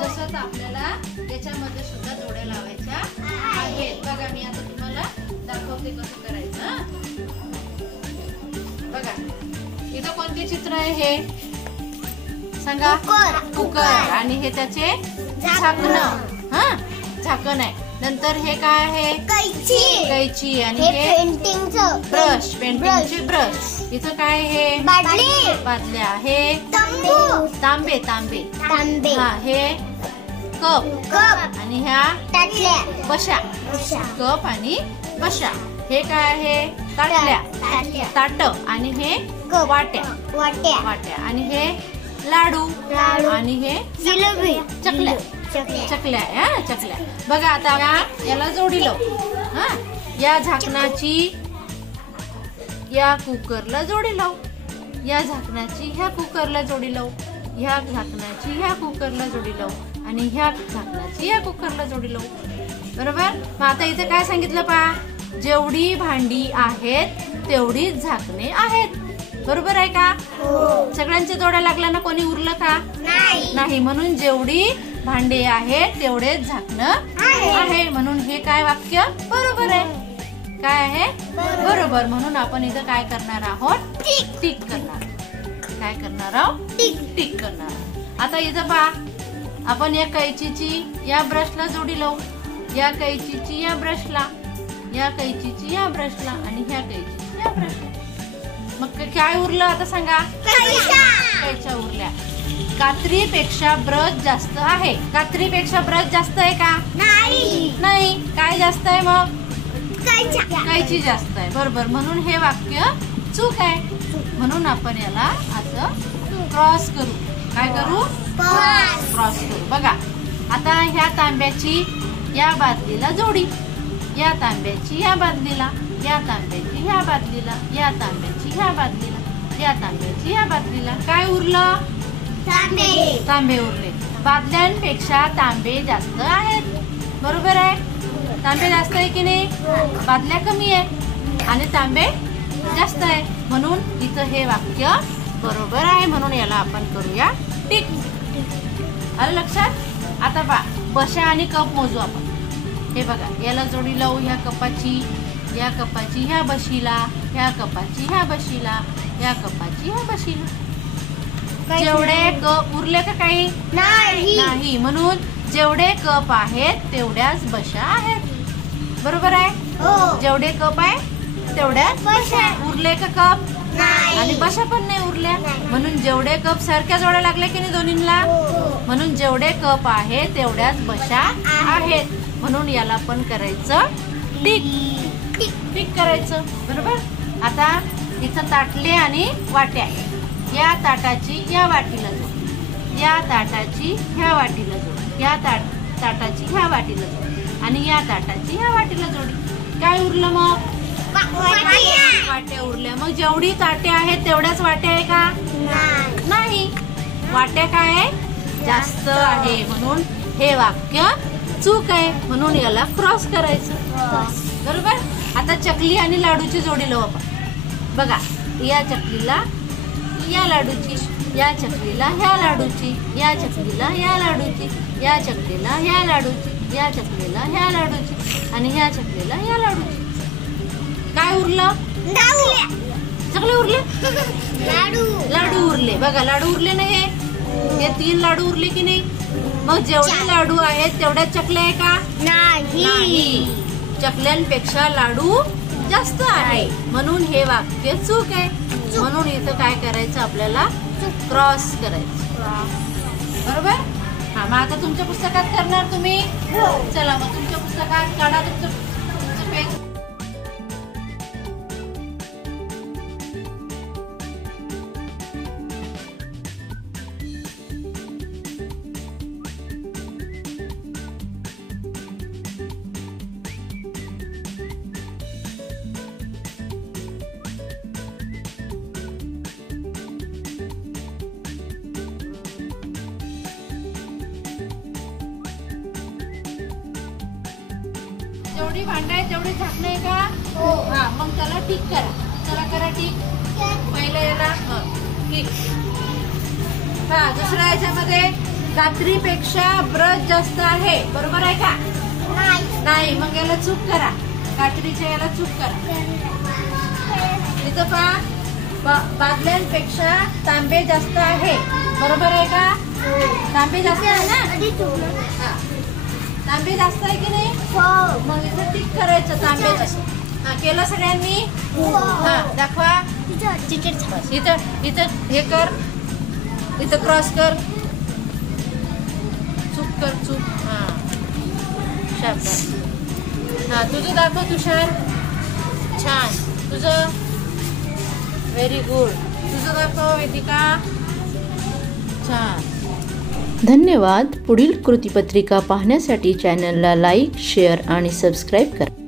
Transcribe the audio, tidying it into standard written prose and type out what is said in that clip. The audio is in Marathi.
तसंच आपल्याला याच्यामध्ये सुद्धा जोड्या लावायच्या आहेत. बघा मी आता तुम्हाला दाखवते कसं करायचं. बघा इथं कोणते चित्र आहे हे सांगा. कुकर आणि हे त्याचे झाकणं. झाकण आहे. नंतर हे काय आहे कैची आणि हे पेंटिंगचे ब्रश. इथं काय आहे बादल्या. हे तांबे हा हे कप आणि ह्या बशा. कप आणि बशा. हे काय आहे ताट आणि हे वाट्या आणि हे लाडू आणि हे चकल्या. बघा आता याला जोडी लावू. या झाकणाची या कुकरला जोडी लावू. या झाकणाची ह्या कुकरला जोडी लावू. ह्या झाकणाची ह्या कुकरला जोडी लावू आणि ह्या झाकणाची या कुकरला जोडी लावू. बरोबर. मग आता इथे काय सांगितलं पहा. जेवढी भांडी आहेत तेवढीच झाकणे आहेत. बरोबर आहे का. सगळ्यांच्या जोड्या लागल्या ना. कोणी उरलं का नाही. म्हणून जेवढी भांडे आहेत तेवढेच झाकणं आहे. म्हणून हे काय वाक्य बरोबर आहे. काय आहे बरोबर. म्हणून आपण इथं काय करणार आहोत टिक करणार. काय करणार आहोत टिक करणार. आता इथं पहा आपण या कैचीची या ब्रशला जोडी लावू. या कैचीची या ब्रशला. या कैचीची या ब्रशला आणि ह्या कैचीची या ब्रशला. मग काय उरलं आता सांगा. कैच्या उरल्या. कात्रीपेक्षा ब्रश जास्त आहे. कात्रीपेक्षा ब्रश जास्त आहे का नाही. काय जास्त आहे मग कैची जास्त आहे. बरोबर. म्हणून हे वाक्य चूक आहे. म्हणून आपण याला असं क्रॉस करू. काय करू क्रॉस करू. बघा आता ह्या तांब्याची या बादलीला जोडी. या तांब्याची या बादलीला. या तांब्याची ह्या बादलीला. या तांब्याची ह्या बादलीला. या तांब्याची ह्या बादलीला. काय उरलं तांबे उरले. बादल्यांपेक्षा तांबे जास्त आहेत. बरोबर आहे. तांबे जास्त आहे की नाही. बादल्या कमी आहे आणि तांबे जास्त आहे. म्हणून इथं हे वाक्य बरोबर आहे. म्हणून याला आपण करूया टिक. आलं लक्षात. आता बशा आणि कप मोजू आपण. हे बघा याला जोडी लावू. ह्या कपाची या कपाची ह्या बशीला. ह्या कपाची ह्या बशीला. ह्या कपाची ह्या बशीला. जेवढे कप उरले का काही नाही. म्हणून जेवढे कप आहेत तेवढ्याच बशा आहेत. बरोबर आहे. जेवढे कप आहे तेवढ्याच बशा. उरले का कप आणि बशा पण नाही उरल्या. म्हणून जेवढे कप सारख्या जोड्या लागल्या की नाही दोन्हींना. म्हणून जेवढे कप आहेत तेवढ्याच बशा आहेत. म्हणून याला पण करायचं टिक करायचं. बरोबर. आता इथं ताटले आणि वाट्या. या ताटाची या वाटीला जोड. या ताटाची ह्या वाटीला जोड. या ताटाची ह्या वाटीला जोड आणि या ताटाची ह्या वाटीला जोडी. काय उरलं मग वाट्या उरल्या. मग जेवढी ताटे आहेत तेवढ्याच वाट्या आहे का नाही. वाट्या काय आहे जास्त आहे. म्हणून हे वाक्य चूक आहे. म्हणून याला क्रॉस करायचं. बरोबर. आता चकली आणि लाडूची जोडी लावू आपण. बघा या चकलीला या लाडूची. या चकलीला ह्या लाडूची. या चकलीला या लाडूची. या चकलीला ह्या लाडूची. या चकलीला ह्या लाडूची आणि ह्या चकलीला ह्या लाडूची. काय उरलं चकली उरले. लाडू उरले. बघा लाडू उरले नाही. हे 3 लाडू उरले की नाही. मग जेवढे लाडू आहेत तेवढ्या चकल्या आहे का नाही. चकल्यांपेक्षा लाडू जास्त आहे. म्हणून हे वाक्य चूक आहे. म्हणून इथं काय करायचं आपल्याला क्रॉस करायचं. बरोबर. मग आता तुमच्या पुस्तकात करणार तुम्ही. चला मग तुमच्या पुस्तकात काढा तुमचं पेज. जेवढी भांड आहे तेवढी झाकणं आहे का? हा, मग त्याला टिक करा. चला करा टिक. पहिलं याला टिक. हा, दुसऱ्या याच्यामध्ये कात्रीपेक्षा ब्रश जास्त आहे, बरोबर आहे का? नाही, मग याला चूक करा. कात्रीच्या याला चूक करा. इथं पहा, बादल्यांपेक्षा तांबे जास्त आहे, बरोबर आहे का? तांबे जास्त आहे ना? हा, तांबे जास्त आहे की नाही? मग इथं टिक करायचं तांबे. हा, केलं सगळ्यांनी? हा, दाखवा. इथं हे कर, इथं क्रॉस कर, चूक कर, चूक. हा, शाबास. हा, तुझं दाखव तुषार. छान, तुझं व्हेरी गुड. तुझं दाखव वेदिका. छान. धन्यवाद. पुढील कृतीपत्रिका पाहण्यासाठी चॅनलला लाईक, शेअर आणि सबस्क्राईब करा.